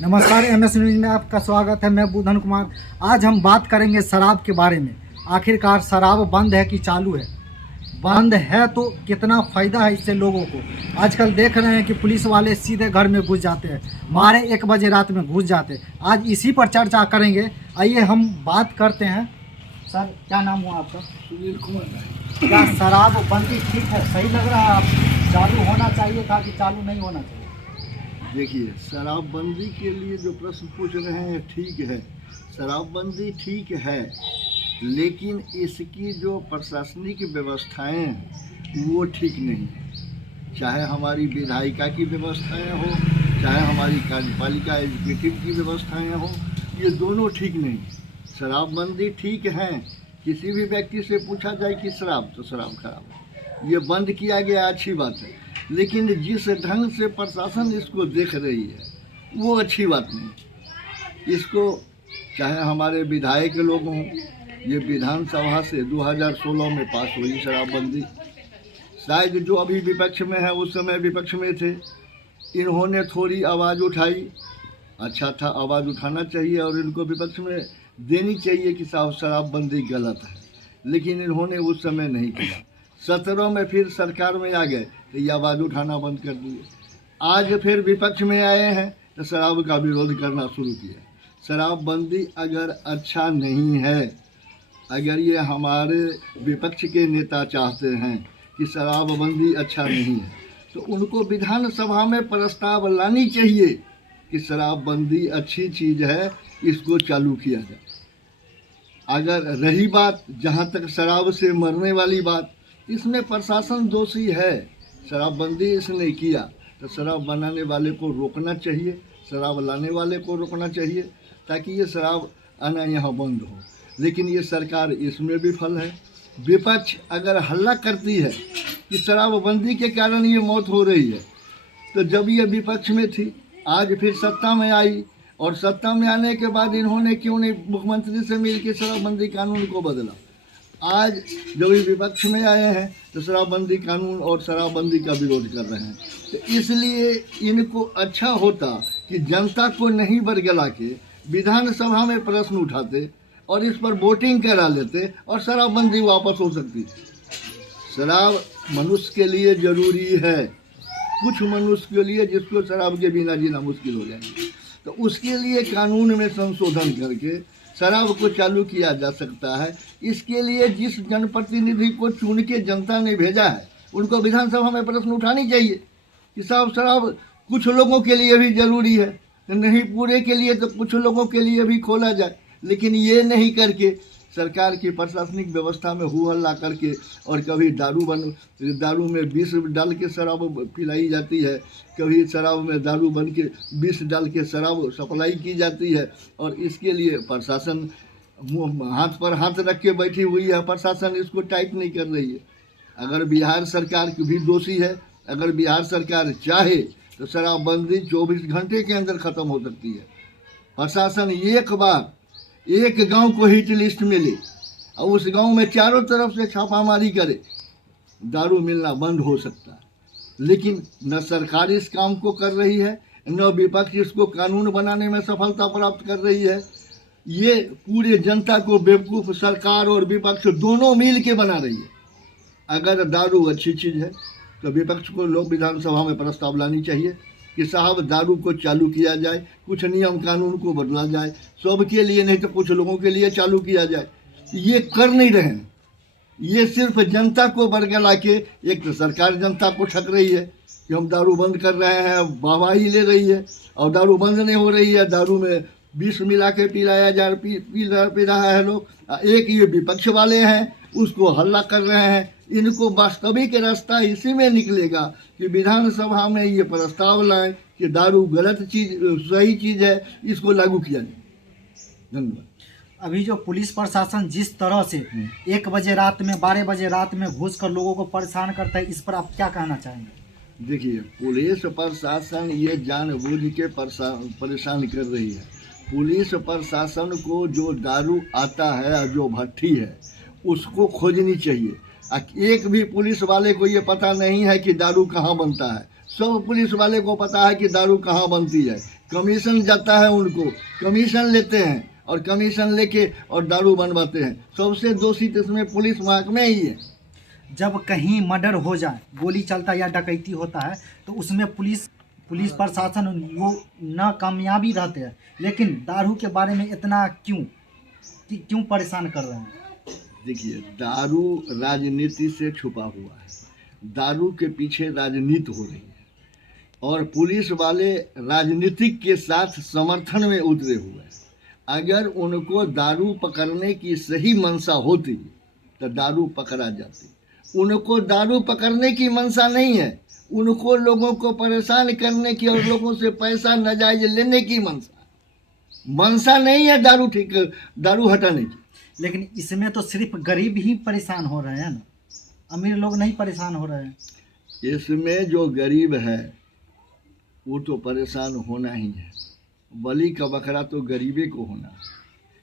नमस्कार, MS news में आपका स्वागत है। मैं बुधन कुमार। आज हम बात करेंगे शराब के बारे में। आखिरकार शराब बंद है कि चालू है? बंद है तो कितना फ़ायदा है इससे लोगों को। आजकल देख रहे हैं कि पुलिस वाले सीधे घर में घुस जाते हैं, 12-1 बजे रात में घुस जाते हैं। आज इसी पर चर्चा करेंगे। आइए हम बात करते हैं। सर, क्या नाम हुआ आपका? सुनील कुमार। क्या शराब बंदी ठीक है? सही लग रहा है आप? चालू होना चाहिए था कि चालू नहीं होना चाहिए? देखिए, शराबबंदी के लिए जो प्रश्न पूछ रहे हैं ठीक है, शराबबंदी ठीक है, लेकिन इसकी जो प्रशासनिक व्यवस्थाएं हैं वो ठीक नहीं है। चाहे हमारी विधायिका की व्यवस्थाएं हो, चाहे हमारी कार्यपालिका एग्जीक्यूटिव की व्यवस्थाएं हो, ये दोनों ठीक नहीं। शराबबंदी ठीक है, किसी भी व्यक्ति से पूछा जाए कि शराब, तो शराब खराब है, ये बंद किया गया, अच्छी बात है। लेकिन जिस ढंग से प्रशासन इसको देख रही है वो अच्छी बात नहीं। इसको चाहे हमारे विधायक लोग हों, ये विधानसभा से 2016 में पास हुई शराबबंदी। शायद जो अभी विपक्ष में है उस समय विपक्ष में थे, इन्होंने थोड़ी आवाज़ उठाई। अच्छा था, आवाज़ उठाना चाहिए और इनको विपक्ष में देनी चाहिए कि साहब शराबबंदी गलत है, लेकिन इन्होंने उस समय नहीं किया। 17 में फिर सरकार में आ गए तो ये आवाज़ उठाना बंद कर दिए। आज फिर विपक्ष में आए हैं तो शराब का विरोध करना शुरू किया। शराबबंदी अगर अच्छा नहीं है, अगर ये हमारे विपक्ष के नेता चाहते हैं कि शराबबंदी अच्छा नहीं है, तो उनको विधानसभा में प्रस्ताव लानी चाहिए कि शराबबंदी अच्छी चीज़ है, इसको चालू किया जाए। अगर रही बात जहाँ तक शराब से मरने वाली बात, इसमें प्रशासन दोषी है। शराबबंदी इसने किया तो शराब बनाने वाले को रोकना चाहिए, शराब लाने वाले को रोकना चाहिए, ताकि ये शराब आना यहाँ बंद हो। लेकिन ये सरकार इसमें विफल है। विपक्ष अगर हल्ला करती है कि शराबबंदी के कारण ये मौत हो रही है, तो जब ये विपक्ष में थी, आज फिर सत्ता में आई, और सत्ता में आने के बाद इन्होंने क्यों नहीं मुख्यमंत्री से मिल के शराबबंदी कानून को बदला। आज जब ये विपक्ष में आए हैं तो शराबबंदी कानून और शराबबंदी का विरोध कर रहे हैं। तो इसलिए इनको अच्छा होता कि जनता को नहीं बरगला के विधानसभा में प्रश्न उठाते और इस पर वोटिंग करा लेते और शराबबंदी वापस हो सकती थी। शराब मनुष्य के लिए ज़रूरी है, कुछ मनुष्य के लिए जिसको शराब के बिना जीना मुश्किल हो जाएगा, तो उसके लिए कानून में संशोधन करके शराब को चालू किया जा सकता है। इसके लिए जिस जनप्रतिनिधि को चुन के जनता ने भेजा है उनको विधानसभा में प्रश्न उठानी चाहिए कि साहब शराब कुछ लोगों के लिए भी ज़रूरी है, नहीं पूरे के लिए, तो कुछ लोगों के लिए भी खोला जाए। लेकिन ये नहीं करके सरकार की प्रशासनिक व्यवस्था में हु हल्ला करके, और कभी दारू में विष डाल के शराब पिलाई जाती है, कभी शराब में दारू बन के विष डाल के शराब सप्लाई की जाती है, और इसके लिए प्रशासन हाथ पर हाथ रख के बैठी हुई है। प्रशासन इसको टाइट नहीं कर रही है। अगर बिहार सरकार भी दोषी है, अगर बिहार सरकार चाहे तो शराबबंदी 24 घंटे के अंदर ख़त्म हो सकती है। प्रशासन एक बार एक गांव को हिट लिस्ट में ले और उस गांव में चारों तरफ से छापामारी करे, दारू मिलना बंद हो सकता है। लेकिन न सरकार इस काम को कर रही है, न विपक्ष इसको कानून बनाने में सफलता प्राप्त कर रही है। ये पूरे जनता को बेवकूफ़ सरकार और विपक्ष दोनों मिल के बना रही है। अगर दारू अच्छी चीज़ है तो विपक्ष को लोग विधानसभा में प्रस्ताव लानी चाहिए कि साहब दारू को चालू किया जाए, कुछ नियम कानून को बदला जाए, सबके लिए नहीं तो कुछ लोगों के लिए चालू किया जाए। ये कर नहीं रहे हैं। ये सिर्फ जनता को बरगला के, एक तो सरकार जनता को ठग रही है कि हम दारू बंद कर रहे हैं, वाहवाही ले रही है, और दारू बंद नहीं हो रही है, दारू में विष मिला के पिलाया जा पी रहा है लोग। एक ये विपक्ष वाले हैं उसको हल्ला कर रहे हैं। इनको वास्तविक रास्ता इसी में निकलेगा कि विधानसभा में ये प्रस्ताव लाएं कि दारू गलत चीज़, सही चीज़ है, इसको लागू किया जाए। धन्यवाद। अभी जो पुलिस प्रशासन जिस तरह से 1 बजे रात में, 12 बजे रात में घुसकर लोगों को परेशान करता है, इस पर आप क्या कहना चाहेंगे? देखिए, पुलिस प्रशासन ये जानबूझ के परेशान कर रही है। पुलिस प्रशासन को जो दारू आता है, जो भट्टी है, उसको खोजनी चाहिए। एक भी पुलिस वाले को ये पता नहीं है कि दारू कहाँ बनता है। सब पुलिस वाले को पता है कि दारू कहाँ बनती है, कमीशन जाता है उनको, कमीशन लेते हैं और कमीशन लेके और दारू बनवाते हैं। सबसे दोषी तो इसमें पुलिस महकमे ही है। जब कहीं मर्डर हो जाए, गोली चलता या डकैती होता है, तो उसमें पुलिस प्रशासन वो नाकामयाबी रहते हैं। लेकिन दारू के बारे में इतना क्यों परेशान कर रहे हैं? देखिए, दारू राजनीति से छुपा हुआ है। दारू के पीछे राजनीति हो रही है और पुलिस वाले राजनीतिक के साथ समर्थन में उतरे हुए हैं। अगर उनको दारू पकड़ने की सही मंशा होती तो दारू पकड़ा जाती। उनको दारू पकड़ने की मंशा नहीं है, उनको लोगों को परेशान करने की और लोगों से पैसा नाजायज लेने की मंशा नहीं है दारू हटाने की। लेकिन इसमें तो सिर्फ गरीब ही परेशान हो रहे हैं ना, अमीर लोग नहीं परेशान हो रहे हैं। इसमें जो गरीब है वो तो परेशान होना ही है। बलि का बकरा तो गरीबे को होना है,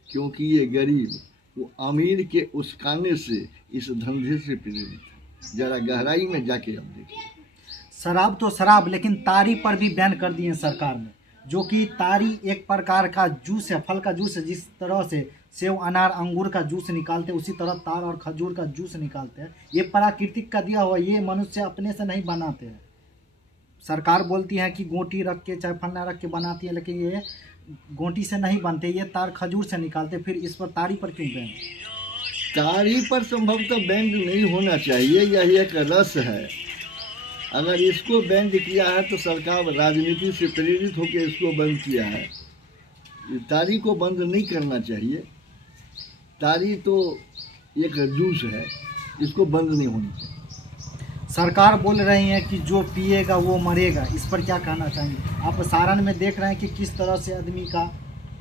क्योंकि ये गरीब वो अमीर के उस्काने से इस धंधे से प्रेरित है। जरा गहराई में जाके अब देखिए। शराब तो शराब, लेकिन तारी पर भी बैन कर दिए सरकार ने, जो कि तारी एक प्रकार का जूस है, फल का जूस है। जिस तरह से सेव, अनार, अंगूर का जूस निकालते हैं, उसी तरह तार और खजूर का जूस निकालते हैं। ये प्राकृतिक का दिया हुआ, ये मनुष्य अपने से नहीं बनाते हैं। सरकार बोलती है कि गोटी रख के चाहे फलना रख के बनाती है, लेकिन ये गोटी से नहीं बनते, ये तार खजूर से निकालते। फिर इस पर तारी पर क्यों बैन? तारी पर संभवतः बैंड नहीं होना चाहिए, यह एक रस है। अगर इसको बैंड किया है तो सरकार राजनीति से प्रेरित होकर इसको बंद किया है। तारी को बंद नहीं करना चाहिए। तारी तो एक जूस है, इसको बंद नहीं होनी चाहिए। सरकार बोल रही है कि जो पिएगा वो मरेगा। इस पर क्या कहना चाहेंगे आप? सारण में देख रहे हैं कि किस तरह से आदमी का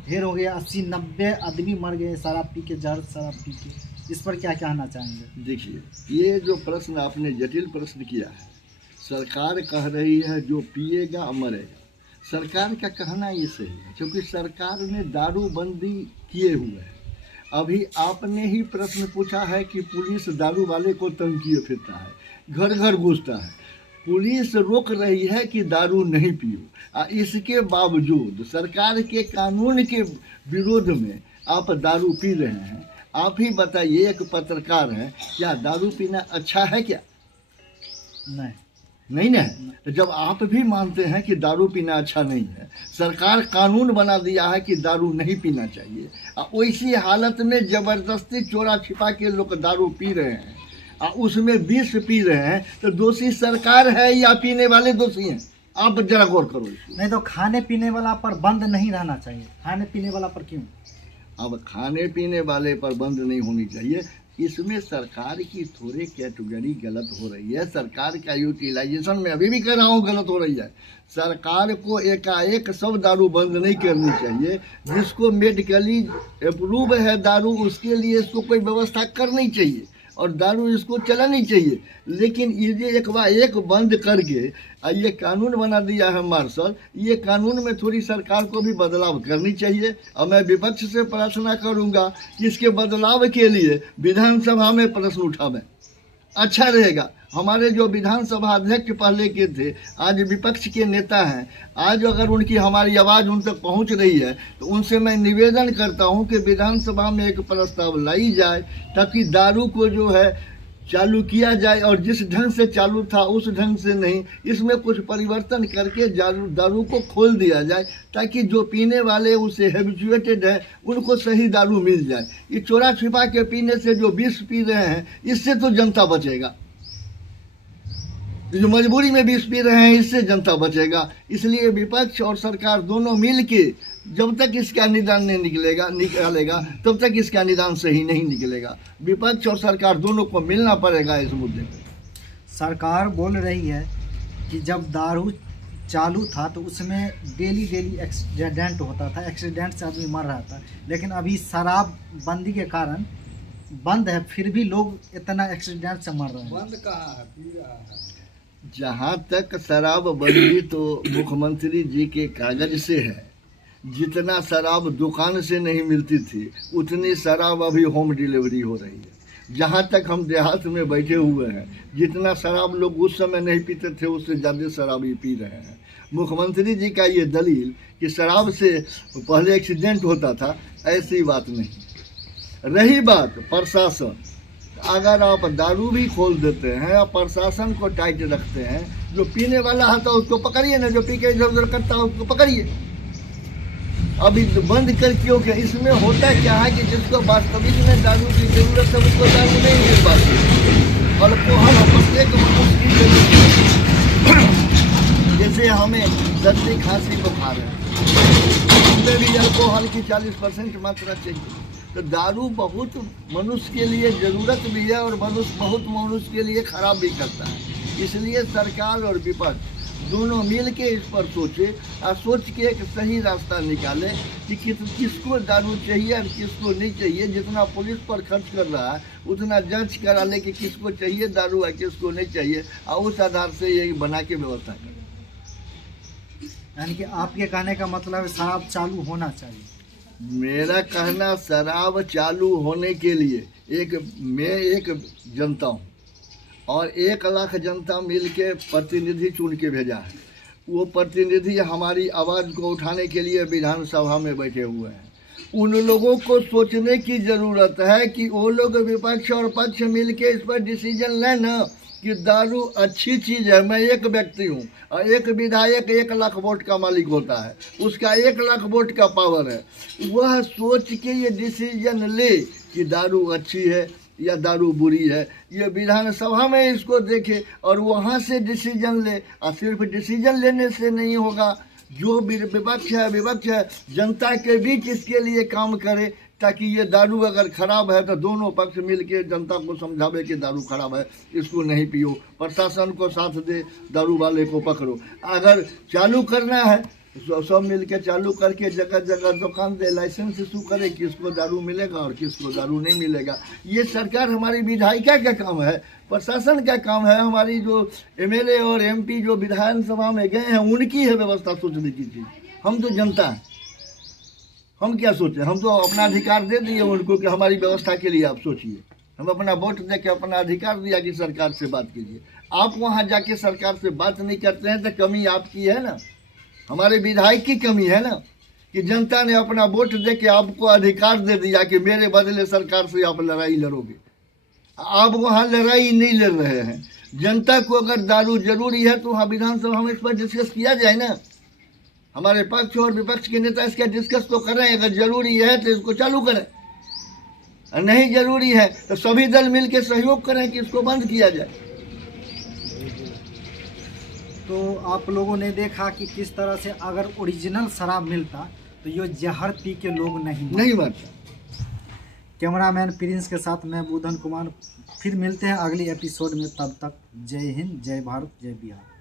ढेर हो गया, 80-90 आदमी मर गए शराब पी के, जहर शराब पी के। इस पर क्या कहना चाहेंगे? देखिए, ये जो प्रश्न आपने जटिल प्रश्न किया है, सरकार कह रही है जो पिएगा मरेगा। सरकार का कहना ये सही है, क्योंकि सरकार ने दारूबंदी किए हुए है। अभी आपने ही प्रश्न पूछा है कि पुलिस दारू वाले को तंग किए फिरता है, घर घर घुसता है। पुलिस रोक रही है कि दारू नहीं पियो, इसके बावजूद सरकार के कानून के विरोध में आप दारू पी रहे हैं। आप ही बताइए, एक पत्रकार हैं, क्या दारू पीना अच्छा है? क्या नहीं ना। तो जब आप भी मानते हैं कि दारू पीना अच्छा नहीं है, सरकार कानून बना दिया है कि दारू नहीं पीना चाहिए, वैसी हालत में जबरदस्ती चोरा छिपा के लोग दारू पी रहे हैं, उसमें विष पी रहे हैं, तो दोषी सरकार है या पीने वाले दोषी हैं? आप जरा गौर करो। नहीं तो खाने पीने वाला पर बंद नहीं रहना चाहिए। खाने पीने वाला पर क्यों? अब खाने पीने वाले पर बंद नहीं होनी चाहिए। इसमें सरकार की थोड़ी कैटेगरी गलत हो रही है। सरकार का यूटिलाइजेशन में अभी भी कह रहा हूँ गलत हो रही है। सरकार को एकाएक सब दारू बंद नहीं करनी चाहिए। जिसको मेडिकली अप्रूव है दारू, उसके लिए इसको कोई व्यवस्था करनी चाहिए और दारू इसको चलानी चाहिए। लेकिन ये एक बार एक बंद करके ये कानून बना दिया है मार्शल, ये कानून में थोड़ी सरकार को भी बदलाव करनी चाहिए। और मैं विपक्ष से प्रार्थना करूंगा कि इसके बदलाव के लिए विधानसभा में प्रश्न उठावें, अच्छा रहेगा। हमारे जो विधानसभा अध्यक्ष पहले के थे, आज विपक्ष के नेता हैं, आज अगर उनकी हमारी आवाज़ उन तक पहुंच रही है तो उनसे मैं निवेदन करता हूं कि विधानसभा में एक प्रस्ताव लाई जाए ताकि दारू को जो है चालू किया जाए, और जिस ढंग से चालू था उस ढंग से नहीं, इसमें कुछ परिवर्तन करके दारू को खोल दिया जाए, ताकि जो पीने वाले उससे हैबिचुएटेड है उनको सही दारू मिल जाए। ये चोरा छिपा के पीने से जो विष पी रहे हैं, इससे तो जनता बचेगा। जो मजबूरी में विष पी रहे हैं, इससे जनता बचेगा। इसलिए विपक्ष और सरकार दोनों मिल के जब तक इसका निदान नहीं निकालेगा तब तक इसका निदान सही नहीं निकलेगा। विपक्ष और सरकार दोनों को मिलना पड़ेगा इस मुद्दे पर। सरकार बोल रही है कि जब दारू चालू था तो उसमें डेली एक्सीडेंट होता था, एक्सीडेंट से आदमी मर रहा था। लेकिन अभी शराब बंदी के कारण बंद है, फिर भी लोग इतना एक्सीडेंट से मर रहे हैं। बंद कहाँ है, पी रहा है। जहाँ तक शराब बंदी तो मुख्यमंत्री जी के कागज से है। जितना शराब दुकान से नहीं मिलती थी, उतनी शराब अभी होम डिलीवरी हो रही है। जहाँ तक हम देहात में बैठे हुए हैं, जितना शराब लोग उस समय नहीं पीते थे उससे ज़्यादा शराब ही पी रहे हैं। मुख्यमंत्री जी का ये दलील कि शराब से पहले एक्सीडेंट होता था, ऐसी बात नहीं। रही बात प्रशासन, अगर आप दारू भी खोल देते हैं और प्रशासन को टाइट रखते हैं, जो पीने वाला आता है उसको पकड़िए ना, जो पी के इधर उधर करता है उसको पकड़िए। अभी बंद कर क्यों क्या? इसमें होता क्या है कि जिसको वास्तविक में दारू की जरूरत है उसको दारू नहीं मिल पाती। अल्कोहल प्रत्येक मनुष्य की जरूरत है। जैसे हमें सर्दी खांसी बुखार है, उसमें भी अल्कोहल की 40% मात्रा चाहिए। तो दारू बहुत मनुष्य के लिए ज़रूरत भी है और बहुत मनुष्य के लिए खराब भी करता है। इसलिए सरकार और विपक्ष दोनों मिल के इस पर सोचे और सोच के एक सही रास्ता निकाले कि किसको दारू चाहिए और किसको नहीं चाहिए। जितना पुलिस पर खर्च कर रहा है उतना जांच करा ले कि किसको चाहिए दारू और किसको नहीं चाहिए, और उस आधार से ये बना के व्यवस्था करें। यानी कि आपके कहने का मतलब है शराब चालू होना चाहिए। मेरा कहना शराब चालू होने के लिए मैं एक जनता हूँ और 1 लाख जनता मिल के प्रतिनिधि चुन के भेजा है। वो प्रतिनिधि हमारी आवाज़ को उठाने के लिए विधानसभा में बैठे हुए हैं। उन लोगों को सोचने की ज़रूरत है कि वो लोग विपक्ष और पक्ष मिल के इस पर डिसीजन लें ना कि दारू अच्छी चीज़ है। मैं एक व्यक्ति हूँ और एक विधायक 1 लाख वोट का मालिक होता है, उसका 1 लाख वोट का पावर है। वह सोच के ये डिसीजन ले कि दारू अच्छी है या दारू बुरी है, ये विधानसभा में इसको देखे और वहाँ से डिसीजन ले। और सिर्फ डिसीजन लेने से नहीं होगा, जो विपक्ष है जनता के बीच इसके लिए काम करे, ताकि ये दारू अगर ख़राब है तो दोनों पक्ष मिल के जनता को समझावे कि दारू ख़राब है, इसको नहीं पियो। प्रशासन को साथ दे, दारू वाले को पकड़ो। अगर चालू करना है सब मिल के चालू करके जगह जगह दुकान दे, लाइसेंस इशू करे, किसको दारू मिलेगा और किसको दारू नहीं मिलेगा। ये सरकार हमारी विधायिका का काम है, प्रशासन का काम है। हमारी जो एमएलए और एमपी जो विधानसभा में गए हैं उनकी है व्यवस्था सोचने की चीज़। हम तो जनता हैं, हम क्या सोचें? हम तो अपना अधिकार दे दिए उनको कि हमारी व्यवस्था के लिए आप सोचिए। हम अपना वोट दे के अपना अधिकार दिया कि सरकार से बात कीजिए। आप वहाँ जाके सरकार से बात नहीं करते हैं तो कमी आपकी है ना, हमारे विधायक की कमी है ना, कि जनता ने अपना वोट दे के आपको अधिकार दे दिया कि मेरे बदले सरकार से आप लड़ाई लड़ोगे। आप वहाँ लड़ाई नहीं लड़ रहे हैं। जनता को अगर दारू जरूरी है तो वहाँ विधानसभा में इस पर डिस्कस किया जाए ना। हमारे पक्ष और विपक्ष के नेता इसका डिस्कस तो करें, अगर जरूरी है तो इसको चालू करें, और नहीं जरूरी है तो सभी दल मिल के सहयोग करें कि इसको बंद किया जाए। तो आप लोगों ने देखा कि किस तरह से अगर ओरिजिनल शराब मिलता तो ये जहर पी के लोग नहीं मरते। कैमरामैन प्रिंस के साथ मैं बुधन कुमार, फिर मिलते हैं अगली एपिसोड में। तब तक जय हिंद, जय भारत, जय बिहार।